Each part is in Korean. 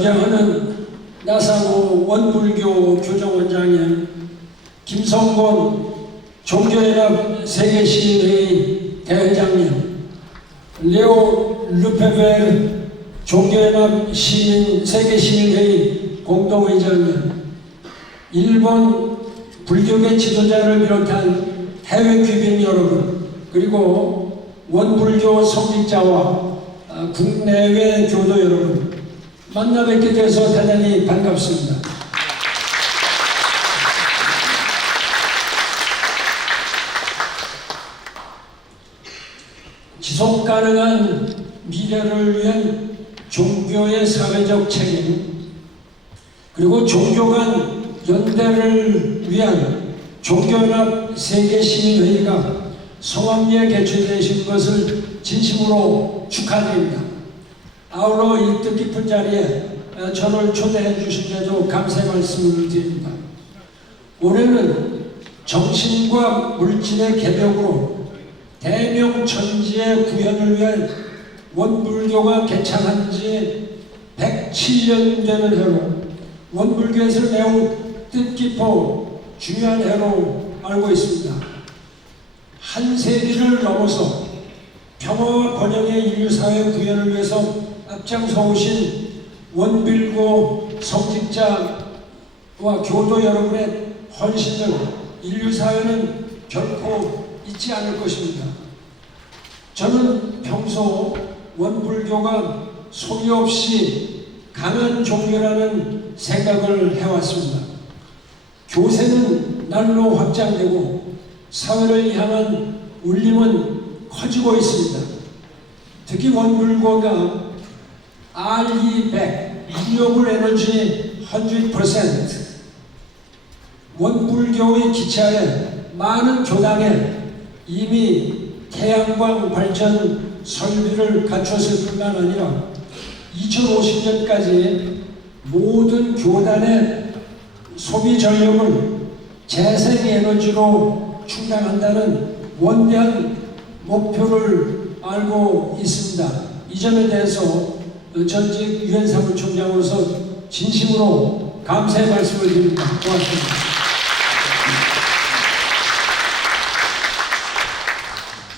존경하는 나상호 원불교 교정원장님, 김성곤 종교연합 세계시민회의 대회장님, 레오 르페베르 종교연합 세계시민회의 공동의장님, 일본 불교계 지도자를 비롯한 해외 귀빈 여러분, 그리고 원불교 성직자와 국내외 교도 여러분, 만나 뵙게 돼서 대단히 반갑습니다. 지속가능한 미래를 위한 종교의 사회적 책임, 그리고 종교 간 연대를 위한 종교연합 세계시민회의가 성황리에 개최되신 것을 진심으로 축하드립니다. 아울러 이 뜻깊은 자리에 저를 초대해 주신 데도 감사의 말씀을 드립니다. 올해는 정신과 물질의 개벽으로 대명천지의 구현을 위해 원불교가 개창한 지 107년 되는 해로 원불교에서 매우 뜻깊고 중요한 해로 알고 있습니다. 한 세기를 넘어서 평화와 번영의 인류사회 구현을 위해서 앞장서 오신 원불교 성직자와 교도 여러분의 헌신을 인류사회는 결코 잊지 않을 것입니다. 저는 평소 원불교가 소리 없이 강한 종교라는 생각을 해왔습니다. 교세는 날로 확장되고 사회를 향한 울림은 커지고 있습니다. 특히 원불교가 RE100, Renewable Energy 100%, 원불교의 기차에 많은 교당에 이미 태양광 발전 설비를 갖췄을 뿐만 아니라 2050년까지 모든 교단의 소비 전력을 재생에너지로 충당한다는 원대한 목표를 알고 있습니다. 이 점에 대해서 전직 유엔 사무총장으로서 진심으로 감사의 말씀을 드립니다. 고맙습니다.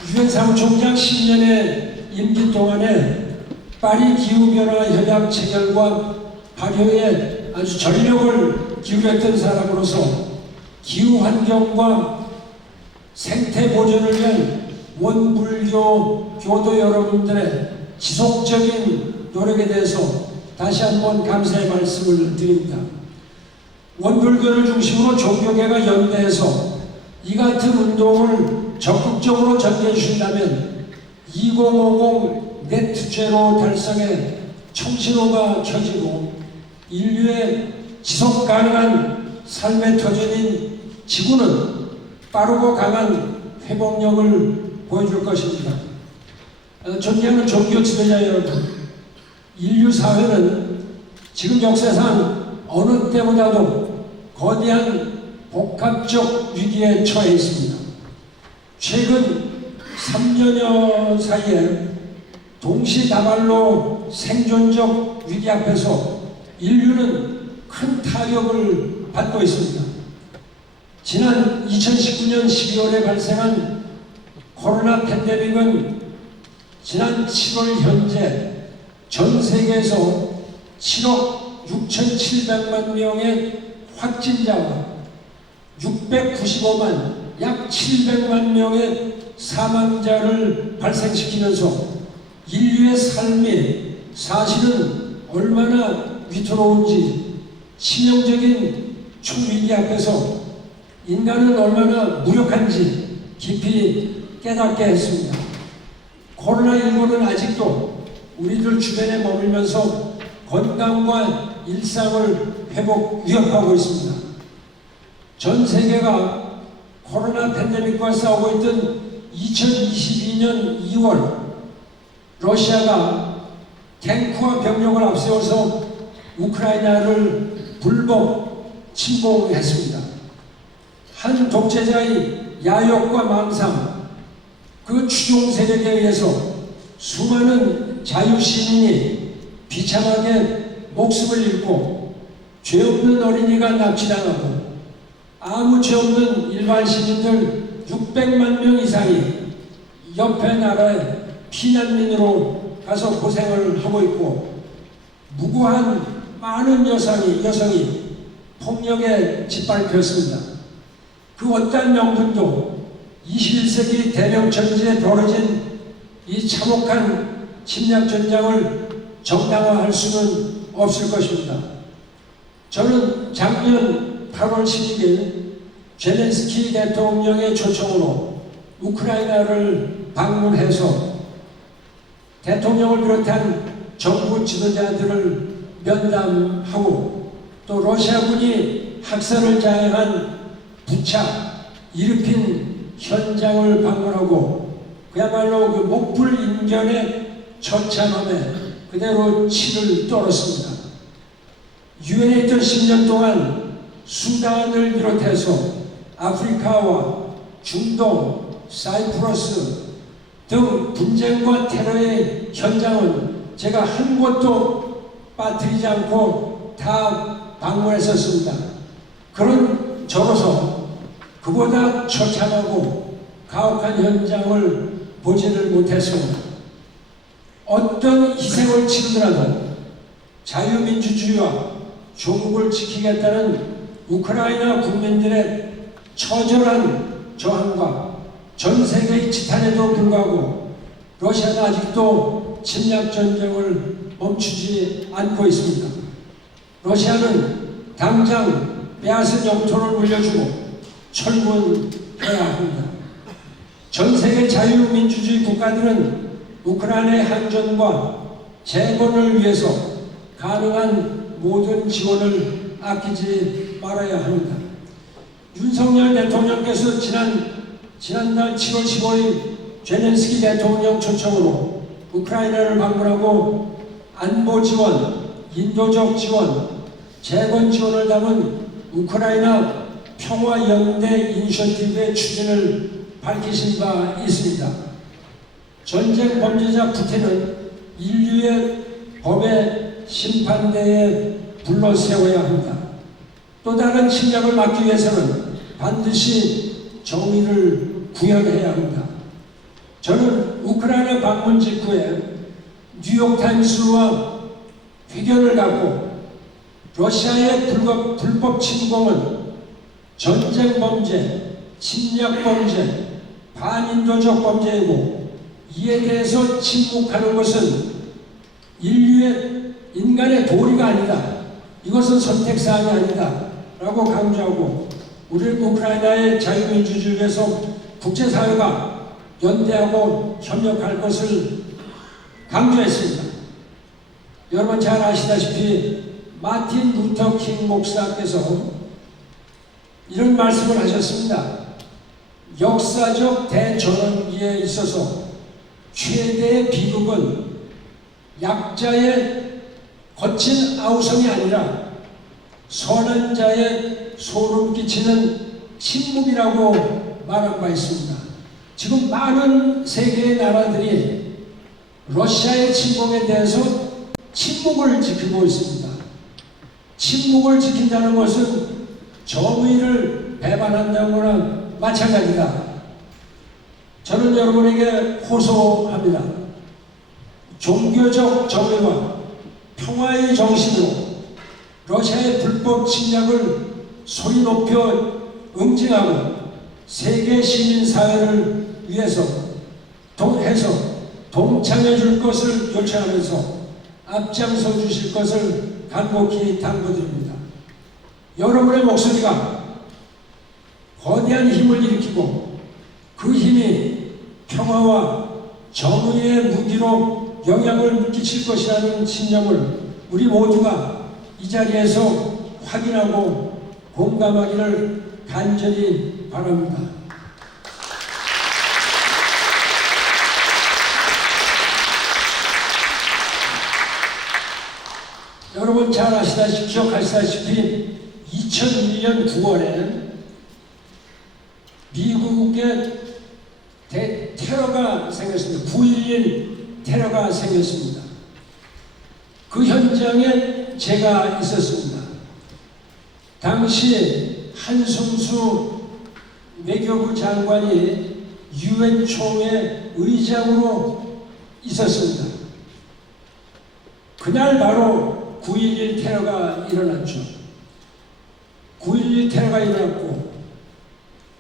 유엔 사무총장 10년의 임기 동안에 파리 기후변화 협약 체결과 발효에 아주 전력을 기울였던 사람으로서 기후환경과 생태 보존을 위한 원불교 교도 여러분들의 지속적인 노력에 대해서 다시 한번 감사의 말씀을 드립니다. 원불교를 중심으로 종교계가 연대해서 이 같은 운동을 적극적으로 전개해 주신다면 2050 네트제로 달성에 청신호가 켜지고 인류의 지속가능한 삶의 터전인 지구는 빠르고 강한 회복력을 보여줄 것입니다. 존경하는 종교 지도자 여러분, 인류 사회는 지금 역사상 어느 때보다도 거대한 복합적 위기에 처해 있습니다. 최근 3년여 사이에 동시다발로 생존적 위기 앞에서 인류는 큰 타격을 받고 있습니다. 지난 2019년 12월에 발생한 코로나 팬데믹은 지난 7월 현재 전 세계에서 7억 6,700만 명의 확진자와 695만 약 700만 명의 사망자를 발생시키면서 인류의 삶이 사실은 얼마나 위태로운지 치명적인 초위기 앞에서 인간은 얼마나 무력한지 깊이 깨닫게 했습니다. 코로나19는 아직도 우리들 주변에 머물면서 건강과 일상을 위협하고 있습니다. 전 세계가 코로나 팬데믹과 싸우고 있던 2022년 2월 러시아가 탱크와 병력을 앞세워서 우크라이나를 불법 침공했습니다. 한 독재자의 야욕과 망상, 그 추종 세력에 의해서 수많은 자유시민이 비참하게 목숨을 잃고 죄 없는 어린이가 납치당하고 아무 죄 없는 일반 시민들 600만 명 이상이 옆에 나라에 피난민으로 가서 고생을 하고 있고 무고한 많은 여성이 폭력에 짓밟혔습니다. 그 어떠한 명분도 21세기 대명천지에 벌어진 이 참혹한 침략전장을 정당화할 수는 없을 것입니다. 저는 작년 8월 12일 젤렌스키 대통령의 초청으로 우크라이나를 방문해서 대통령을 비롯한 정부 지도자들을 면담하고 또 러시아군이 학살을 자행한 부차 이르핀 현장을 방문하고 그야말로 그 목불 인견의 처참함에 그대로 치를 떨었습니다. 유엔에 있던 10년 동안 수단을 비롯해서 아프리카와 중동, 사이프러스 등 분쟁과 테러의 현장은 제가 한 곳도 빠뜨리지 않고 다 방문했었습니다. 그런 저로서 그보다 처참하고 가혹한 현장을 보지를 못했습니다. 어떤 희생을 치르더라도 자유민주주의와 조국을 지키겠다는 우크라이나 국민들의 처절한 저항과 전 세계의 지탄에도 불구하고 러시아는 아직도 침략전쟁을 멈추지 않고 있습니다. 러시아는 당장 빼앗은 영토를 물려주고 철군해야 합니다. 전 세계 자유민주주의 국가들은 우크라이나의 한전과 재건을 위해서 가능한 모든 지원을 아끼지 말아야 합니다. 윤석열 대통령께서 지난달 7월 15일 젤렌스키 대통령 초청으로 우크라이나를 방문하고 안보 지원, 인도적 지원, 재건 지원을 담은 우크라이나 평화연대 이니셔티브의 추진을 밝히신 바 있습니다. 전쟁 범죄자 푸틴은 인류의 법의 심판대에 불러 세워야 합니다. 또 다른 침략을 막기 위해서는 반드시 정의를 구현해야 합니다. 저는 우크라이나 방문 직후에 뉴욕타임스와 회견을 갖고 러시아의 불법 침공은 전쟁 범죄, 침략 범죄, 반인도적 범죄이고 이에 대해서 침묵하는 것은 인간의 도리가 아니다. 이것은 선택사항이 아니다. 라고 강조하고 우리 우크라이나의 자유민주주의를 위해서 국제사회가 연대하고 협력할 것을 강조했습니다. 여러분 잘 아시다시피 마틴 루터 킹 목사께서 이런 말씀을 하셨습니다. 역사적 대전환기에 있어서 최대의 비극은 약자의 거친 아우성이 아니라 선한 자의 소름 끼치는 침묵이라고 말한 바 있습니다. 지금 많은 세계의 나라들이 러시아의 침공에 대해서 침묵을 지키고 있습니다. 침묵을 지킨다는 것은 정의를 배반한다거나 마찬가지다. 저는 여러분에게 호소합니다. 종교적 정의와 평화의 정신으로 러시아의 불법 침략을 소리 높여 응징하고 세계 시민사회를 위해서 동참해 줄 것을 요청하면서 앞장서 주실 것을 간곡히 당부드립니다. 여러분의 목소리가 거대한 힘을 일으키고 그 힘이 평화와 정의의 무기로 영향을 미칠 것이라는 신념을 우리 모두가 이 자리에서 확인하고 공감하기를 간절히 바랍니다. 여러분 잘 아시다시피 기억하시다시피 2001년 9월에 미국의 테러가 생겼습니다. 9.11 테러가 생겼습니다. 그 현장에 자리에 제가 있었습니다. 당시 한승수 외교부 장관이 유엔 총회 의장으로 있었습니다. 그날 바로 9.11 테러가 일어났죠. 9.11 테러가 일어났고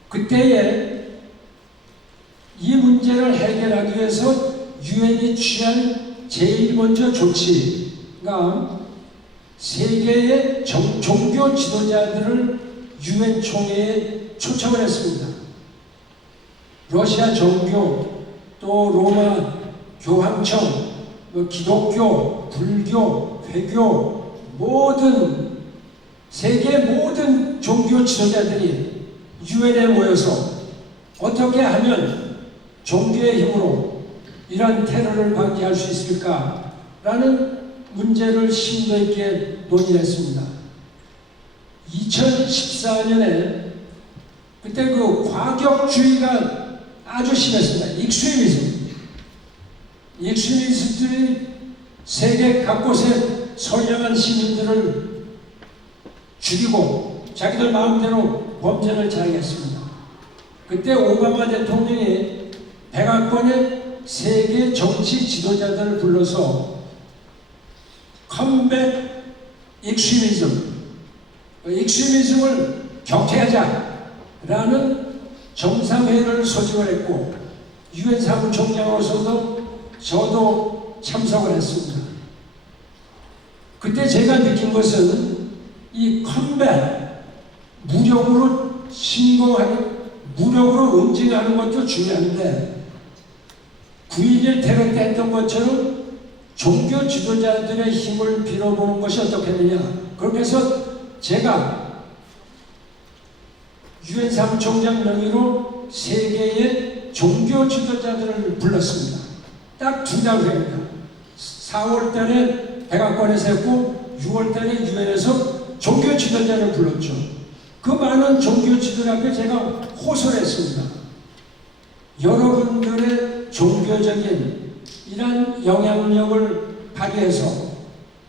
그때에 이 문제를 해결하기 위해서 유엔이 취한 제일 먼저 조치가 세계의 종교 지도자들을 유엔 총회에 초청을 했습니다. 러시아 정교, 또 로마 교황청, 기독교, 불교, 회교, 세계 모든 종교 지도자들이 유엔에 모여서 어떻게 하면 종교의 힘으로 이러한 테러를 방지할 수 있을까라는 문제를 심도 있게 논의했습니다. 2014년에 그때 그 과격주의가 아주 심했습니다. 익스트리미스트들이 세계 곳곳에 선량한 시민들을 죽이고 자기들 마음대로 범죄를 자행했습니다. 그때 오바마 대통령이 백악관의 세계 정치 지도자들을 불러서 컴백 익스트리미즘을 격퇴하자라는 정상회의를 소집을 했고 유엔 사무총장으로서도 저도 참석을 했습니다. 그때 제가 느낀 것은 이 컴백, 무력으로 무력으로 응징하는 것도 중요한데 9.11 테러 때 했던 것처럼 종교 지도자들의 힘을 빌어보는 것이 어떻겠느냐. 그렇게 해서 제가 유엔 사무총장 명의로 세계의 종교 지도자들을 불렀습니다. 딱 2달 후입니다. 4월 달에 백악관에서 했고 6월 달에 유엔에서 종교 지도자를 불렀죠. 그 많은 종교 지도자 앞에 제가 호소를 했습니다. 여러분들의 종교적인 이러한 영향력을 발휘해서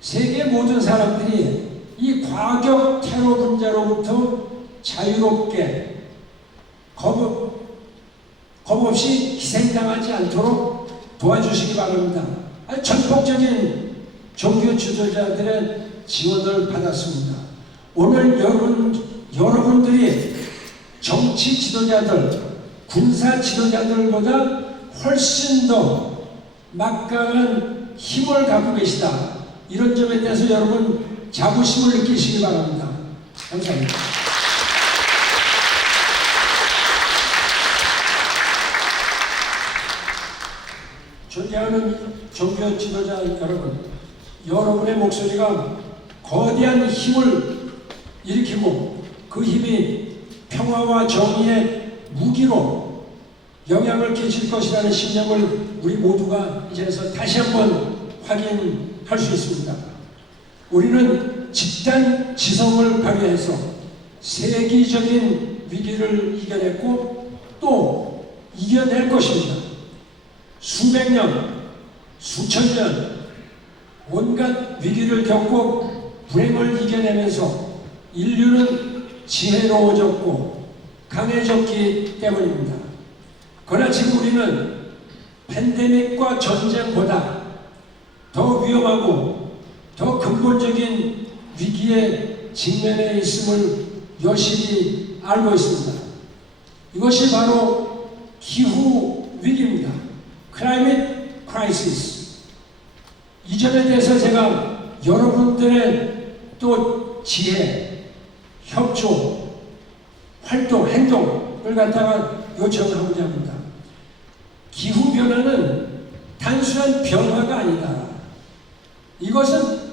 세계 모든 사람들이 이 과격 테러 분자로부터 자유롭게 겁 없이 희생당하지 않도록 도와주시기 바랍니다. 전폭적인 종교 지도자들의 지원을 받았습니다. 오늘 여러분들이 정치 지도자들, 군사 지도자들보다 훨씬 더 막강한 힘을 갖고 계시다. 이런 점에 대해서 여러분 자부심을 느끼시기 바랍니다. 감사합니다. 존경하는 종교 지도자 여러분, 여러분의 목소리가 거대한 힘을 일으키고 그 힘이 평화와 정의의 무기로 영향을 끼칠 것이라는 신념을 우리 모두가 이제서 다시 한번 확인할 수 있습니다. 우리는 집단 지성을 발휘해서 세계적인 위기를 이겨냈고 또 이겨낼 것입니다. 수백 년, 수천 년 온갖 위기를 겪고 불행을 이겨내면서 인류는 지혜로워졌고 강해졌기 때문입니다. 그러나 지금 우리는 팬데믹과 전쟁보다 더 위험하고 더 근본적인 위기에 직면해 있음을 여실히 알고 있습니다. 이것이 바로 기후 위기입니다. Climate Crisis. 이 점에 대해서 제가 여러분들의 또 지혜, 협조, 활동, 행동을 갖다가 요청하고자 합니다. 기후변화는 단순한 변화가 아니다. 이것은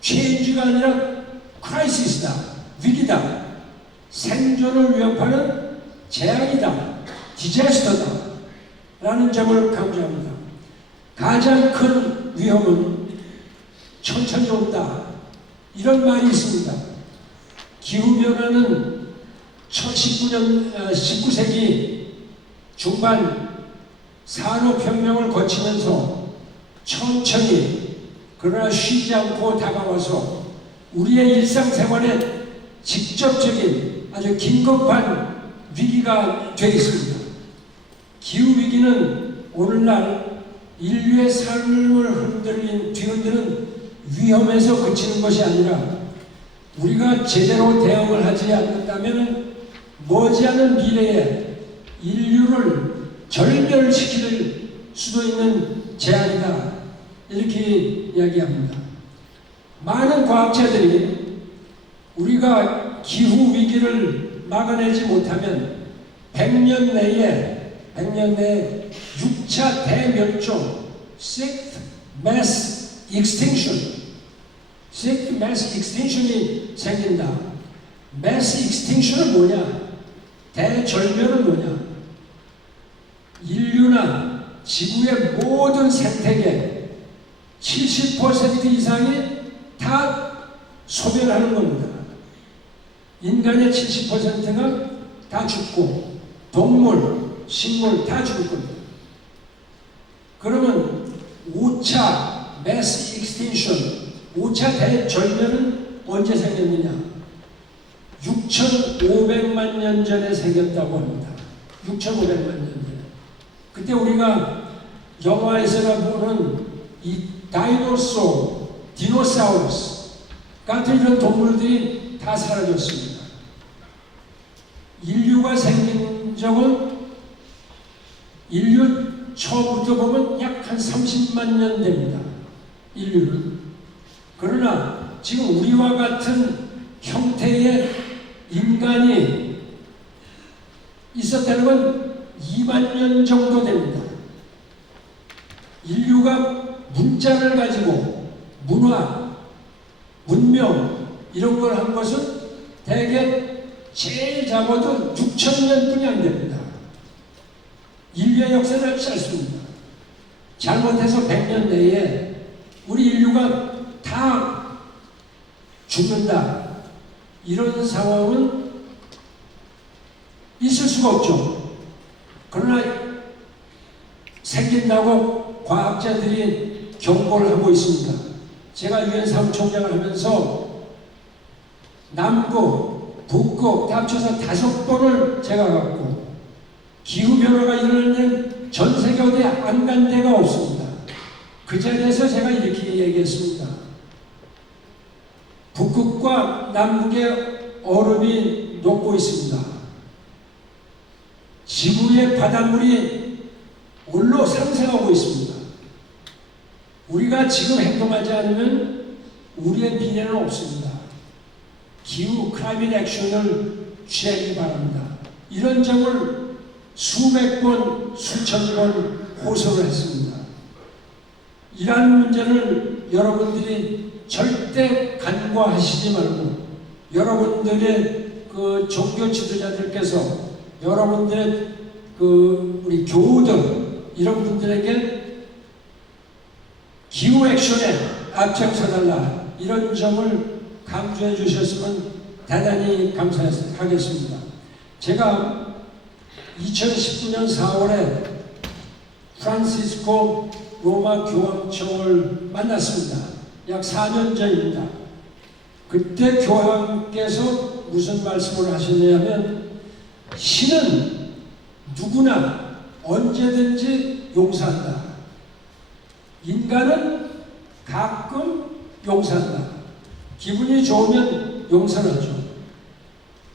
체인지가 아니라 크라이시스다. 위기다. 생존을 위협하는 재앙이다. 디자스터다. 라는 점을 강조합니다. 가장 큰 위험은 천천히 온다. 이런 말이 있습니다. 기후변화는 19세기 중반 산업혁명을 거치면서 천천히 그러나 쉬지 않고 다가와서 우리의 일상생활에 직접적인 아주 긴급한 위기가 되어 있습니다. 기후위기는 오늘날 인류의 삶을 뒤흔드는 위험에서 그치는 것이 아니라 우리가 제대로 대응을 하지 않는다면 머지않은 미래에 인류를 절멸시킬 수도 있는 재앙이다. 이렇게 이야기합니다. 많은 과학자들이 우리가 기후 위기를 막아내지 못하면 100년 내에 6차 대멸종, Sixth Mass Extinction이 생긴다. Mass Extinction은 뭐냐? 대절멸은 뭐냐? 인류나 지구의 모든 생태계 70% 이상이 다 소멸하는 겁니다. 인간의 70%가 다 죽고 동물, 식물 다 죽을 겁니다. 그러면 5차 Mass Extinction, 5차 대절멸은 언제 생겼느냐? 6,500만 년 전에 생겼다고 합니다. 6,500만 년 전에. 그때 우리가 영화에서나 보는 이 디노사우루스 같은 이런 동물들이 다 사라졌습니다. 인류가 생긴 적은 인류 처음부터 보면 약 한 30만 년 됩니다. 인류는. 그러나 지금 우리와 같은 형태의 인간이 있었다는 건 2만 년 정도 됩니다. 인류가 문자를 가지고 문화, 문명 이런 걸 한 것은 대개 제일 작아도 6,000년 뿐이 안 됩니다. 인류의 역사는 아주 짧습니다. 잘못해서 100년 내에 우리 인류가 다 죽는다. 이런 상황은 있을 수가 없죠. 그러나 생긴다고 과학자들이 경고를 하고 있습니다. 제가 유엔 사무총장을 하면서 남극, 북극 다 합쳐서 5번을 제가 갔고 기후변화가 일어나는 전 세계 어디에 안 간 데가 없습니다. 그 자리에서 제가 이렇게 얘기했습니다. 북극과 남극의 얼음이 녹고 있습니다. 지구의 바닷물이 올라 상승하고 있습니다. 우리가 지금 행동하지 않으면 우리의 미래는 없습니다. 기후 클라이밋 액션을 취하기 바랍니다. 이런 점을 수백 번, 수천 번 호소를 했습니다. 이러한 문제를 여러분들이 절대 간과하시지 말고 여러분들의 그 종교 지도자들께서 여러분들의 그 우리 교우들 이런 분들에게 기후 액션에 앞장서달라 이런 점을 강조해 주셨으면 대단히 감사하겠습니다. 제가 2019년 4월에 프란시스코 로마 교황청을 만났습니다. 약 4년 전입니다. 그때 교황께서 무슨 말씀을 하셨냐면 신은 누구나 언제든지 용서한다. 인간은 가끔 용서한다. 기분이 좋으면 용서하죠.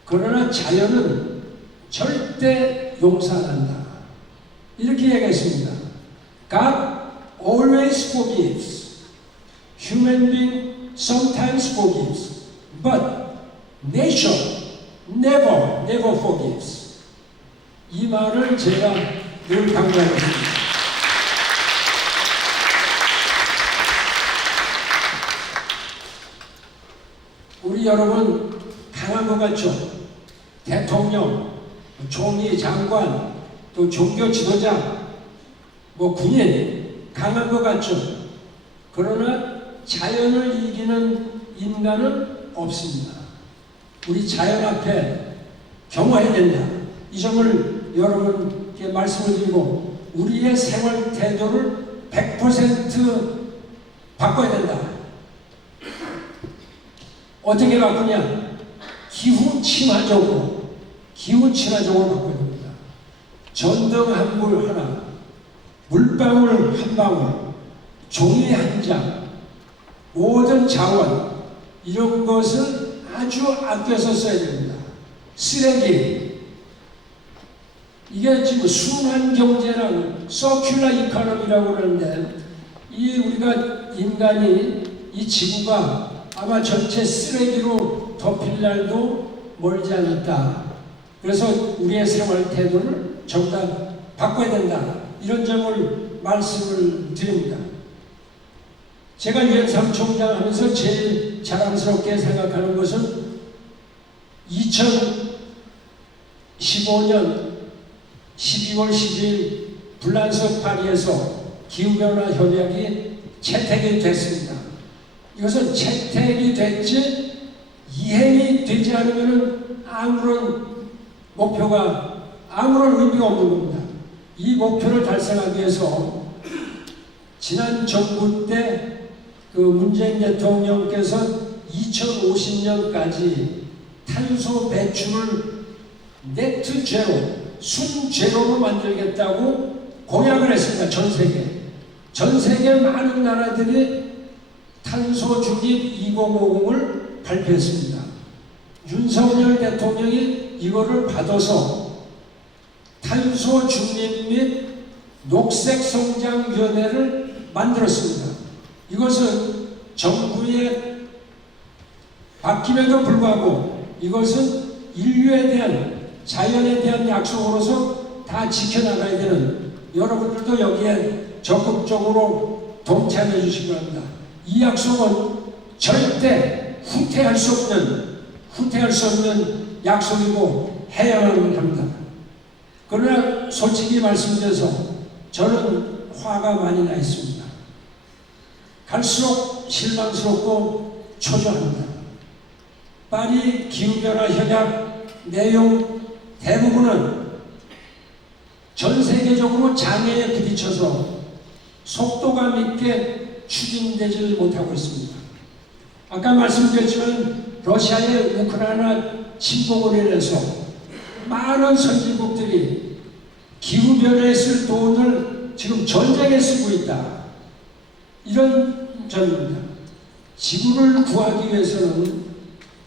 그러나 자연은 절대 용서 안 한다. 이렇게 얘기했습니다. God always forgives. Human being sometimes forgives. But nature never forgives. 이 말을 제가 늘 강조하겠습니다. 우리 여러분 강한 것 같죠? 대통령, 총리, 장관, 또 종교 지도자, 군인 강한 것 같죠? 그러나 자연을 이기는 인간은 없습니다. 우리 자연 앞에 겸허해야 된다. 이 점을 여러분께 말씀을 드리고 우리의 생활 태도를 100% 바꿔야 된다. 어떻게 바꾸냐? 기후 친화적으로 바꿔야 됩니다. 전등 한 불 하나, 물방울 한 방울, 종이 한 장, 모든 자원 이런 것을 아주 아껴서 써야 됩니다. 쓰레기, 이게 지금 순환 경제라는 서큘러 이코노미라고 그러는데, 이 우리가 인간이 이 지구가 아마 전체 쓰레기로 덮일 날도 멀지 않았다. 그래서 우리의 생활 태도를 전부 다 바꿔야 된다. 이런 점을 말씀을 드립니다. 제가 유엔 사무총장 하면서 제일 자랑스럽게 생각하는 것은 2015년 12월 10일 불란서 파리에서 기후변화 협약이 채택이 됐습니다. 이것은 채택이 됐지 이행이 되지 않으면 아무런 목표가, 아무런 의미가 없는 겁니다. 이 목표를 달성하기 위해서 지난 정부 때 그 문재인 대통령께서 2050년까지 탄소 배출을 네트 제로, 순제로로 만들겠다고 공약을 했습니다. 전 세계 많은 나라들이 탄소 중립 2050을 발표했습니다. 윤석열 대통령이 이거를 받아서 탄소 중립 및 녹색 성장위원회를 만들었습니다. 이것은 정부의 바뀜에도 불구하고 이것은 인류에 대한, 자연에 대한 약속으로서 다 지켜나가야 되는, 여러분들도 여기에 적극적으로 동참해 주시기 바랍니다. 이 약속은 절대 후퇴할 수 없는 약속이고 해야만 합니다. 그러나 솔직히 말씀드려서 저는 화가 많이 나 있습니다. 갈수록 실망스럽고 초조합니다. 파리 기후변화 협약 내용 대부분은 전 세계적으로 장애에 부딪혀서 속도감 있게 추진되지 못하고 있습니다. 아까 말씀드렸지만 러시아의 우크라이나 침공으로 인해서 많은 선진국들이 기후변화에 쓸 돈을 지금 전쟁에 쓰고 있다. 이런 점입니다. 지구를 구하기 위해서는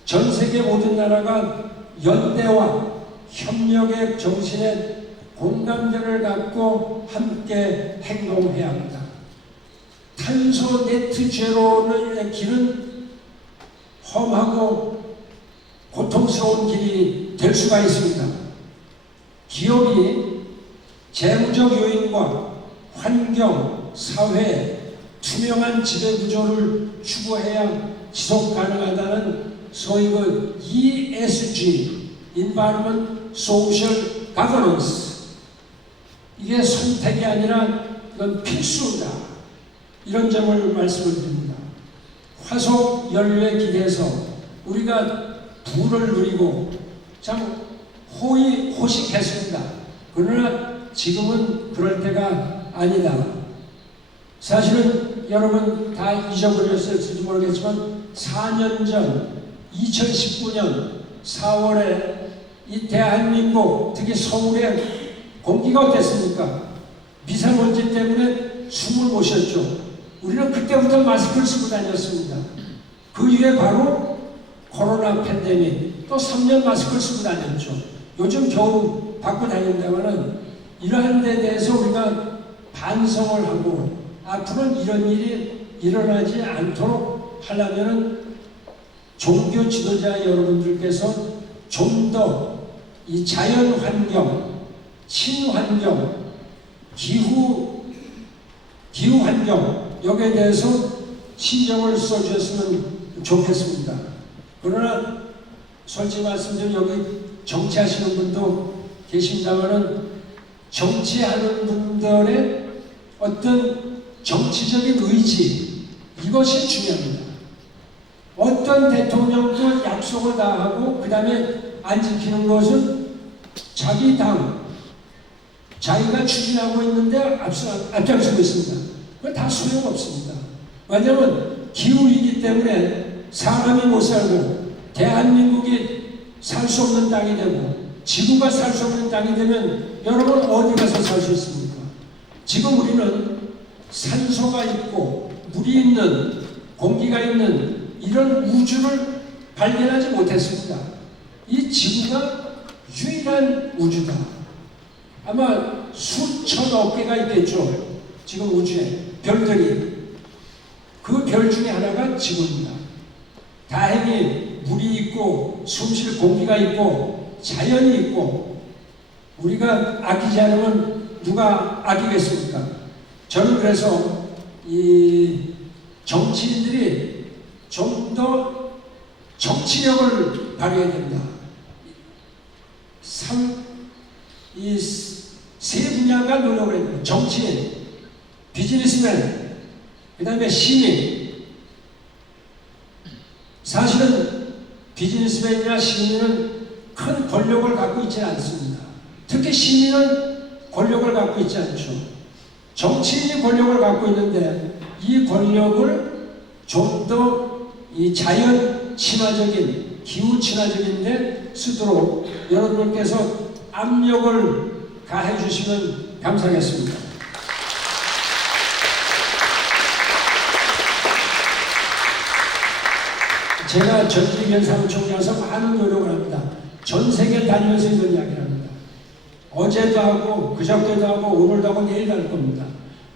전 세계 모든 나라가 연대와 협력의 정신에 공감대를 갖고 함께 행동해야 합니다. 탄소 네트 제로의 길은 험하고 고통스러운 길이 될 수가 있습니다. 기업이 재무적 요인과 환경, 사회, 투명한 지배구조를 추구해야 지속 가능하다는 소위 그 ESG, Environment, Social Governance, 이게 선택이 아니라 이건 필수다. 이런 점을 말씀을 드립니다. 화석 연료에 기대서 우리가 부를 누리고 참 호식했습니다. 그러나 지금은 그럴 때가 아니다. 사실은 여러분 다 잊어버렸을지 모르겠지만 4년 전 2019년 4월에 이 대한민국, 특히 서울의 공기가 어땠습니까? 미세먼지 때문에 숨을 못 쉬었죠. 우리는 그때부터 마스크를 쓰고 다녔습니다. 그 이후에 바로 코로나 팬데믹, 또 3년 마스크를 쓰고 다녔죠. 요즘 겨우 받고 다닌다면은 이러한 데 대해서 우리가 반성을 하고 앞으로는 이런 일이 일어나지 않도록 하려면은 종교 지도자 여러분들께서 좀 더 이 자연 환경, 친환경, 기후 환경 여기에 대해서 신경을 써주셨으면 좋겠습니다. 그러나 솔직히 말씀드리면 여기 정치하시는 분도 계신다면은 정치하는 분들의 어떤 정치적인 의지, 이것이 중요합니다. 어떤 대통령도 약속을 다 하고 그 다음에 안 지키는 것은 자기 당, 자기가 추진하고 있는데 앞장서고 있습니다. 그건 다 소용없습니다. 왜냐하면 기후이기 때문에 사람이 못 살고 대한민국이 살 수 없는 땅이 되고 지구가 살 수 없는 땅이 되면 여러분 어디 가서 살 수 있습니까? 지금 우리는 산소가 있고 물이 있는 공기가 있는 이런 우주를 발견하지 못했습니다. 이 지구가 유일한 우주다. 아마 수천억 개가 있겠죠. 지금 우주에 별들이. 그 별 중에 하나가 지구입니다. 다행히 물이 있고 숨쉴 공기가 있고 자연이 있고 우리가 아끼지 않으면 누가 아끼겠습니까? 저는 그래서 이 정치인들이 좀 더 정치력을 발휘해야 된다. 이 세 분야가 노력을 해야 됩니다. 정치인, 비즈니스맨, 그 다음에 시민. 사실은 비즈니스맨이나 시민은 큰 권력을 갖고 있지 않습니다. 특히 시민은 권력을 갖고 있지 않죠. 정치인이 권력을 갖고 있는데 이 권력을 좀 더 이 자연 친화적인, 기후 친화적인 데 쓰도록 여러분께서 압력을 가해 주시면 감사하겠습니다. 제가 전직위원 사무총장에서 많은 노력을 합니다. 전 세계를 다니면서 이런 이야기를 합니다. 어제도 하고 그저께도 하고 오늘도 하고 내일도 할 겁니다.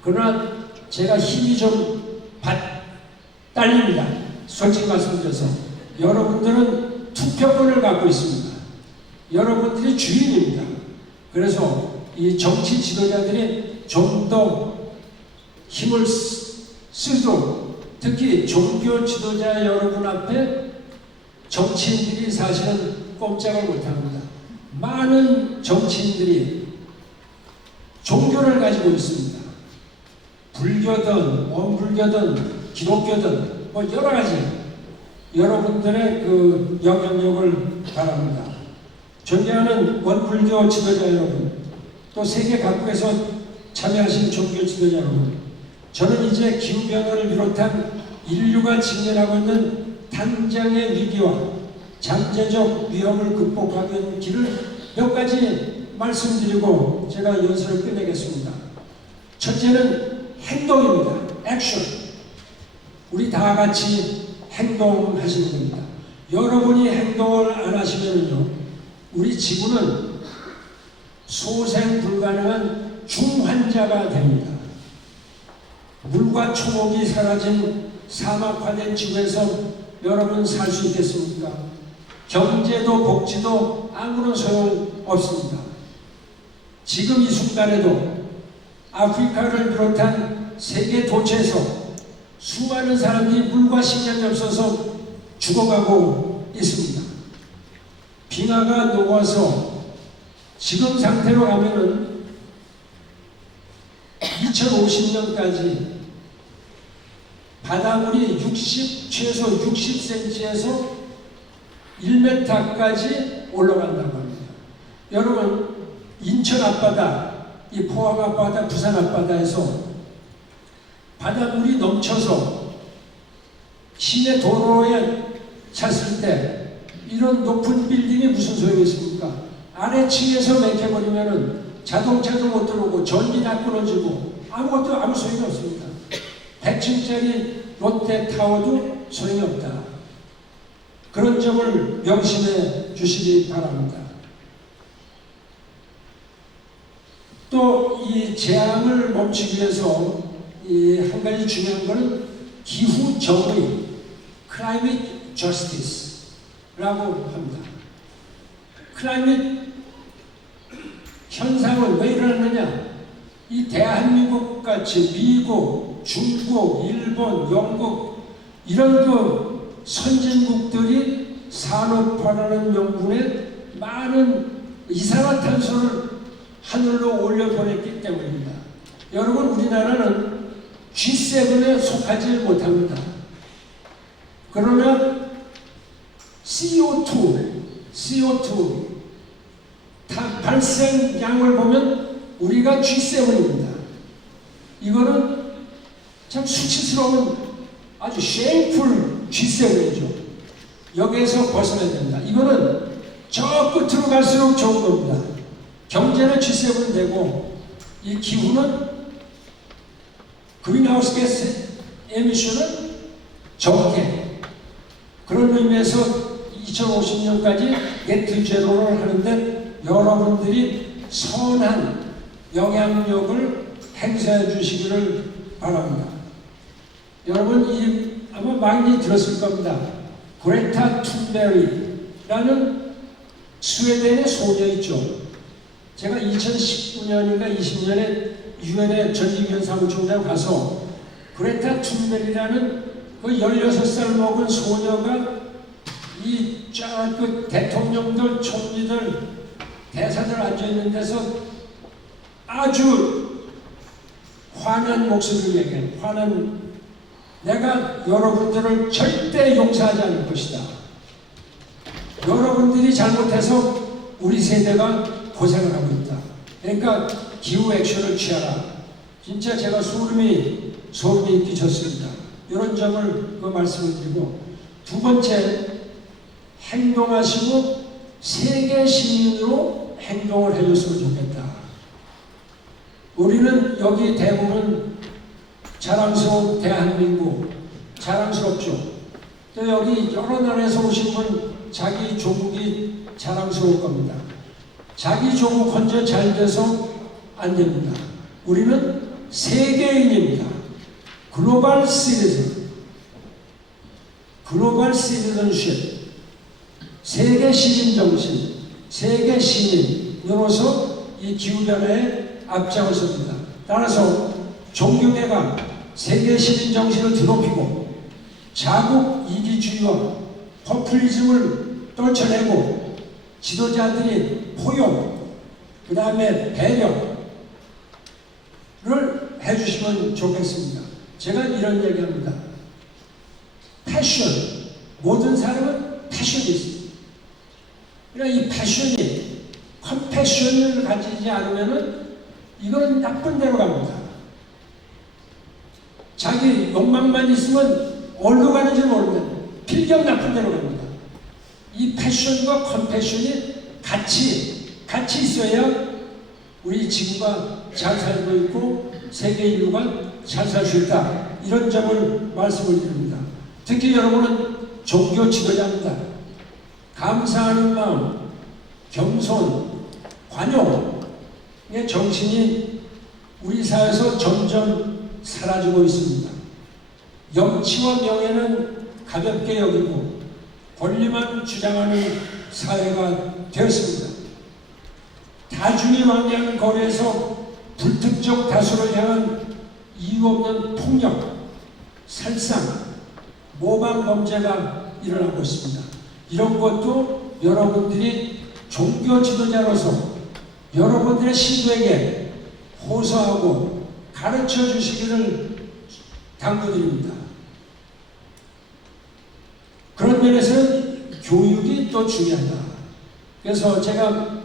그러나 제가 힘이 좀 딸립니다. 솔직히 말씀드려서 여러분들은 투표권을 갖고 있습니다. 여러분들이 주인입니다. 그래서 이 정치 지도자들이 좀 더 힘을 쓰도록 특히 종교 지도자 여러분 앞에 정치인들이 사실은 꼼짝을 못합니다. 많은 정치인들이 종교를 가지고 있습니다. 불교든 원불교든 기독교든 뭐 여러 가지 여러분들의 그 영향력을 바랍니다. 존경하는 원불교 지도자 여러분, 또 세계 각국에서 참여하신 종교 지도자 여러분, 저는 이제 기후변화를 비롯한 인류가 직면하고 있는 당장의 위기와 잠재적 위험을 극복하기 위한 길을 몇 가지 말씀드리고 제가 연설을 끝내겠습니다. 첫째는 행동입니다. 액션. 우리 다 같이 행동하시는 겁니다. 여러분이 행동을 안 하시면요, 우리 지구는 소생 불가능한 중환자가 됩니다. 물과 초목이 사라진 사막화된 지구에서 여러분 살 수 있겠습니까? 경제도 복지도 아무런 소용 없습니다. 지금 이 순간에도 아프리카를 비롯한 세계 도처에서 수많은 사람들이 물과 식량이 없어서 죽어가고 있습니다. 빙하가 녹아서 지금 상태로 가면은 2050년까지 바닷물이 최소 60cm에서 1m까지 올라간다고 합니다. 여러분, 인천 앞바다, 이 포항 앞바다, 부산 앞바다에서 바닷물이 넘쳐서 시내 도로에 찼을 때 이런 높은 빌딩이 무슨 소용이 있습니까? 아래층에서 맥혀버리면 자동차도 못 들어오고 전기 다 끊어지고 아무 소용이 없습니다. 100층짜리 롯데타워도 소용이 없다. 그런 점을 명심해 주시기 바랍니다. 또 이 재앙을 멈추기 위해서 한 가지 중요한 것은 기후 정의, climate justice라고 합니다. 클라이밋 현상은 왜 일어나느냐? 이 대한민국 같이 미국, 중국, 일본, 영국 이런 그 선진국들이 산업화라는 명분에 많은 이산화탄소를 하늘로 올려보냈기 때문입니다. 여러분, 우리나라는 G7에 속하지 못합니다. 그러나 CO2 발생량을 보면 우리가 G7입니다. 이거는 참 수치스러운 아주 shameful G7이죠. 여기에서 벗어나야 됩니다. 이거는 저 끝으로 갈수록 좋은 겁니다. 경제는 G7 되고 이 기후는 그린하우스 가스 에미션은 적게. 그런 의미에서 2050년까지 네트 제로를 하는데 여러분들이 선한 영향력을 행사해 주시기를 바랍니다. 여러분 아마 많이 들었을 겁니다. 그레타 툰베리라는 스웨덴의 소녀 있죠. 제가 2019년인가 20년에 유엔의 전직위원 사무총장 가서 그레타 툰베리라는 그 16살 먹은 소녀가 이 쫙 그 대통령들, 총리들, 대사들 앉아있는 데서 아주 화난 목소리를 얘기해요. 내가 여러분들을 절대 용서하지 않을 것이다. 여러분들이 잘못해서 우리 세대가 고생을 하고 있다. 그러니까 기후 액션을 취하라. 진짜 제가 소름이 끼쳤습니다. 이런 점을 말씀을 드리고, 두 번째, 행동하시고 세계 시민으로 행동을 해줬으면 좋겠다. 우리는 여기 대부분 자랑스러운 대한민국, 자랑스럽죠. 또 여기 여러 나라에서 오신 분 자기 조국이 자랑스러울 겁니다. 자기 조국 혼자 잘 돼서 안 됩니다. 우리는 세계인입니다. 글로벌 시티즌십, 세계 시민 정신, 세계 시민으로서 이 기후변화에 앞장섭니다. 따라서 종교계가 세계 시민 정신을 드높이고 자국 이기주의와 포퓰리즘을 떨쳐내고 지도자들이 포용, 그 다음에 배려를 해주시면 좋겠습니다. 제가 이런 얘기합니다. 패션, 모든 사람은 패션이 있습니다. 그러니까 이 패션이 컴패션을 가지지 않으면은 이건 나쁜 데로 갑니다. 자기 욕망만 있으면 어디로 가는지 모르면 필경 나쁜 데로 갑니다. 이 패션과 컴패션이 같이 있어야 우리 지구가 잘 살고 있고 세계 인류가 잘 살 수 있다. 이런 점을 말씀을 드립니다. 특히 여러분은 종교 지도자입니다. 감사하는 마음, 겸손, 관용의 정신이 우리 사회에서 점점 사라지고 있습니다. 염치와 명예는 가볍게 여기고 권리만 주장하는 사회가 되었습니다. 다중이 왕래하는 거리에서 불특정 다수를 향한 이유 없는 폭력, 살상, 모방 범죄가 일어나고 있습니다. 이런 것도 여러분들이 종교 지도자로서 여러분들의 신도에게 호소하고 가르쳐 주시기를 당부드립니다. 그런 면에서는 교육이 또 중요하다. 그래서 제가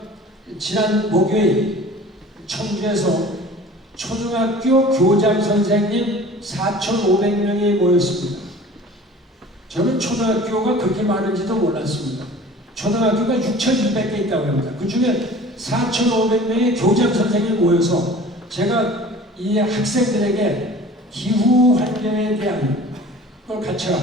지난 목요일 청주에서 초등학교 교장 선생님 4,500명이 모였습니다. 저는 초등학교가 그렇게 많은지도 몰랐습니다. 초등학교가 6,200개 있다고 합니다. 그 중에 4,500명의 교장 선생님이 모여서 제가 이 학생들에게 기후 환경에 대한 걸 가르쳐라.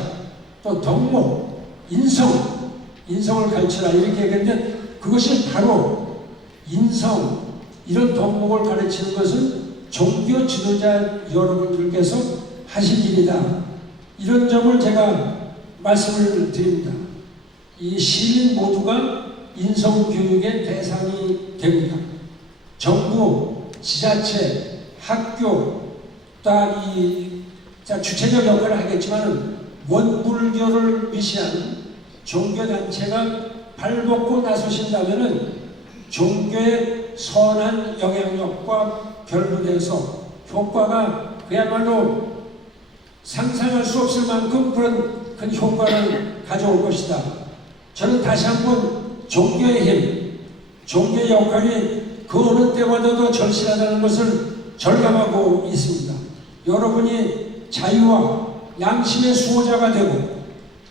또 덕목, 인성을 가르쳐라. 이렇게 얘기했는데 그것이 바로 인성, 이런 덕목을 가르치는 것은 종교 지도자 여러분들께서 하신 일이다. 이런 점을 제가 말씀을 드립니다. 이 시민 모두가 인성교육의 대상이 됩니다. 정부, 지자체, 학교, 또 주체적 역할을 하겠지만 원불교를 위시한 종교단체가 발벗고 나서신다면 종교의 선한 영향력과 결부돼서 효과가 그야말로 상상할 수 없을 만큼 그런 큰 효과를 가져올 것이다. 저는 다시 한번 종교의 힘, 종교의 역할이 그 어느 때보다도 절실하다는 것을 절감하고 있습니다. 여러분이 자유와 양심의 수호자가 되고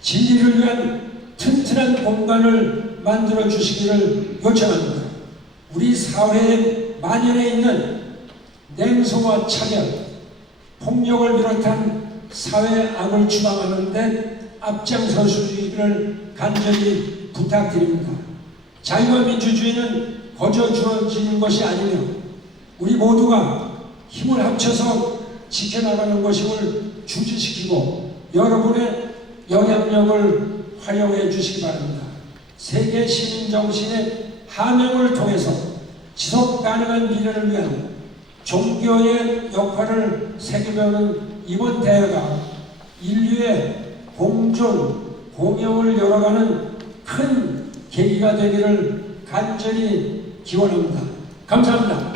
진리를 위한 튼튼한 공간을 만들어 주시기를 요청합니다. 우리 사회에 만연해 있는 냉소와 차별, 폭력을 비롯한 사회 악을 추방하는 데 앞장서 주시기를 간절히 부탁드립니다. 자유와 민주주의는 거저 주어지는 것이 아니며 우리 모두가 힘을 합쳐서 지켜나가는 것임을 주지시키고 여러분의 영향력을 활용해 주시기 바랍니다. 세계 시민 정신의 하명을 통해서 지속 가능한 미래를 위한 종교의 역할을 새기려는 이번 대회가 인류의 공존, 공영을 열어가는 큰 계기가 되기를 간절히 기원합니다. 감사합니다.